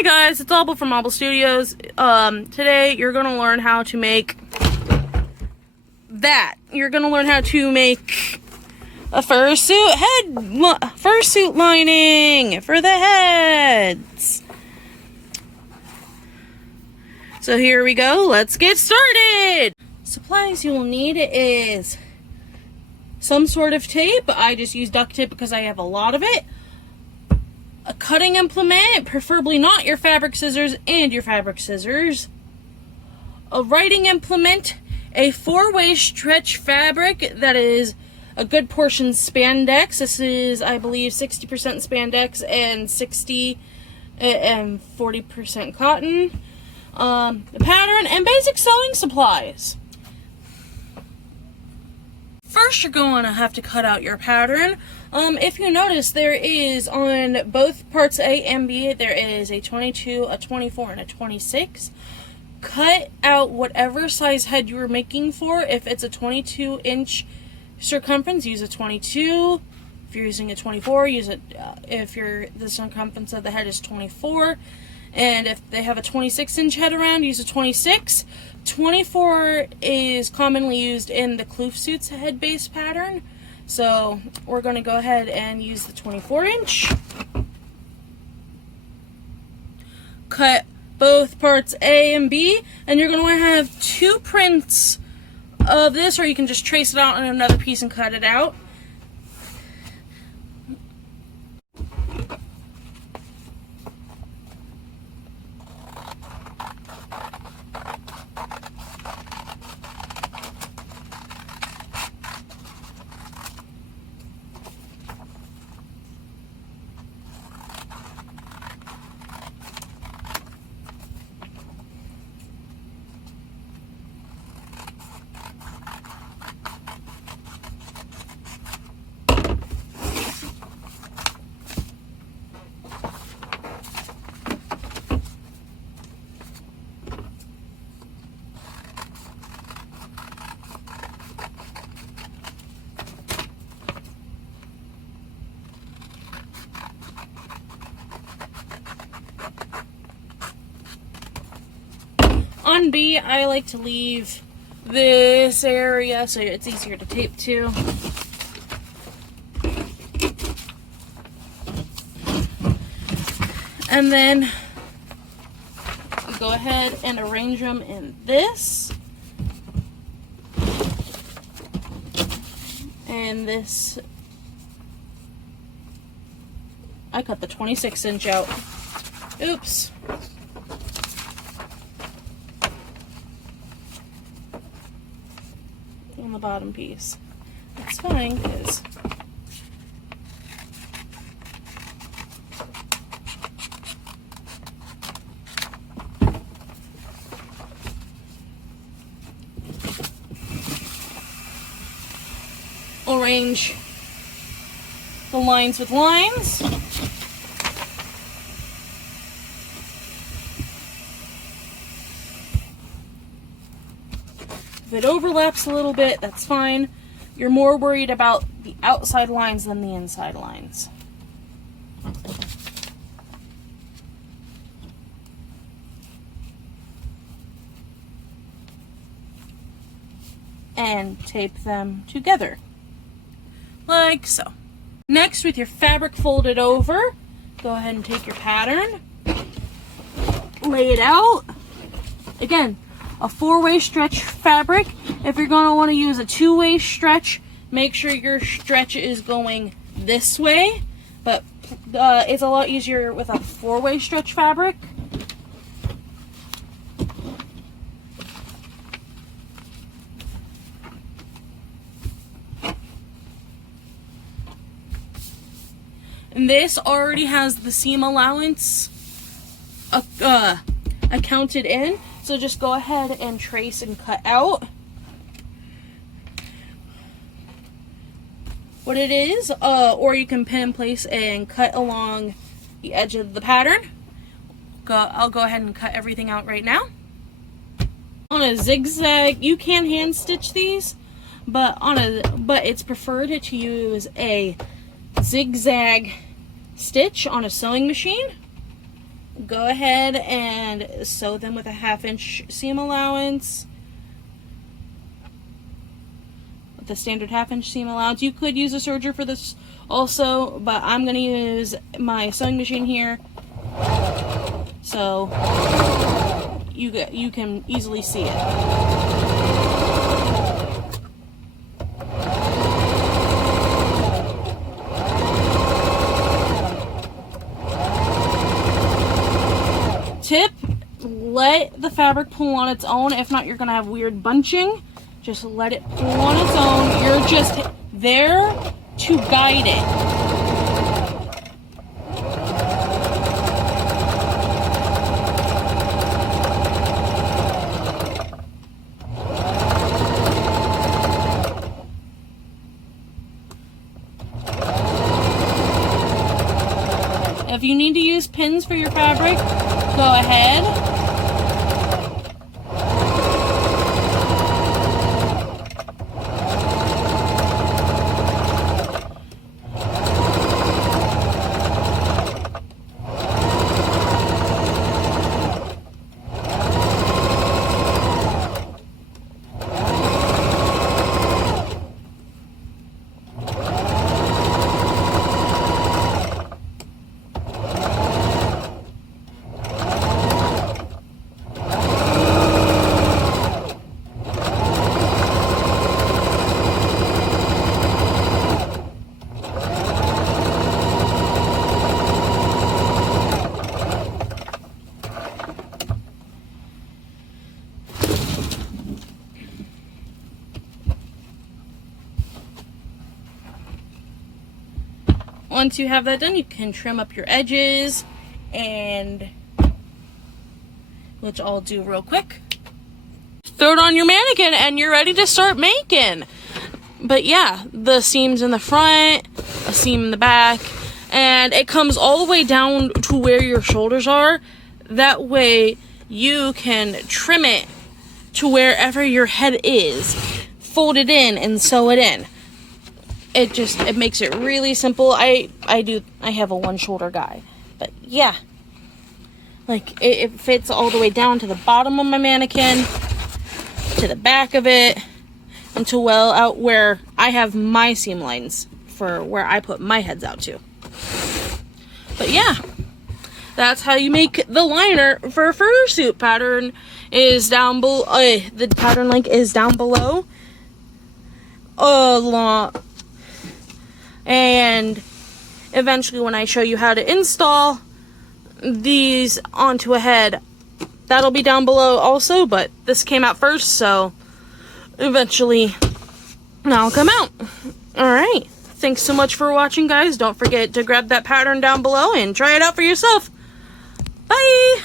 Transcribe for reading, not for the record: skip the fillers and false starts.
Hey guys, it's Abel from Abel Studios. Today you're gonna learn how to make that. You're gonna learn how to make a fursuit fursuit lining for the heads. So here we go. Let's get started. Supplies you will need is some sort of tape. I just use duct tape because I have a lot of it. A cutting implement, preferably not your fabric scissors and your fabric scissors. A writing implement, a 4-way stretch fabric that is a good portion spandex. This is, I believe, 60% spandex and 40% cotton. The pattern and basic sewing supplies. First, you're going to have to cut out your pattern. If you notice, there is on both parts A and B, there is a 22, a 24, and a 26. Cut out whatever size head you were making for. If it's a 22-inch circumference, use a 22. If you're using a 24, use it. If the circumference of the head is 24. And if they have a 26-inch head around, use a 26. 24 is commonly used in the Fursuit's head base pattern. So we're going to go ahead and use the 24-inch. Cut both parts A and B, and you're going to want to have 2 prints of this, or you can just trace it out on another piece and cut it out. On B, I like to leave this area so it's easier to tape to. And then you go ahead and arrange them in this. And this, I cut the 26-inch out. Oops. On the bottom piece. That's fine because arrange the lines with lines. If it overlaps a little bit, that's fine. You're more worried about the outside lines than the inside lines. And tape them together. Like so. Next, with your fabric folded over, go ahead and take your pattern, lay it out. Again, a 4-way stretch fabric. If you're going to want to use a 2-way stretch, make sure your stretch is going this way, but it's a lot easier with a 4-way stretch fabric. And this already has the seam allowance accounted in. So just go ahead and trace and cut out what it is, or you can pin in place and cut along the edge of the pattern. I'll go ahead and cut everything out right now. On a zigzag, you can hand stitch these, but it's preferred to use a zigzag stitch on a sewing machine, go ahead and sew them with a 1/2 inch seam allowance. With the standard 1/2 inch seam allowance. You could use a serger for this also, but I'm going to use my sewing machine here, so you can easily see it. Tip, let the fabric pull on its own. If not, you're going to have weird bunching. Just let it pull on its own. You're just there to guide it. If you need to use pins for your fabric, go ahead. Once you have that done, you can trim up your edges, and which I'll do real quick. Throw it on your mannequin and you're ready to start making. But yeah, the seams in the front, a seam in the back, and it comes all the way down to where your shoulders are. That way you can trim it to wherever your head is, fold it in and sew it in. It makes it really simple. I have a one shoulder guy, but yeah, like it fits all the way down to the bottom of my mannequin, to the back of it, and to well out where I have my seam lines for where I put my heads out to. But yeah, that's how you make the liner for a fursuit. Pattern is down below. The pattern link is down below. And eventually when I show you how to install these onto a head, that'll be down below also, but this came out first, so eventually that'll come out. Alright, thanks so much for watching, guys. Don't forget to grab that pattern down below and try it out for yourself. Bye!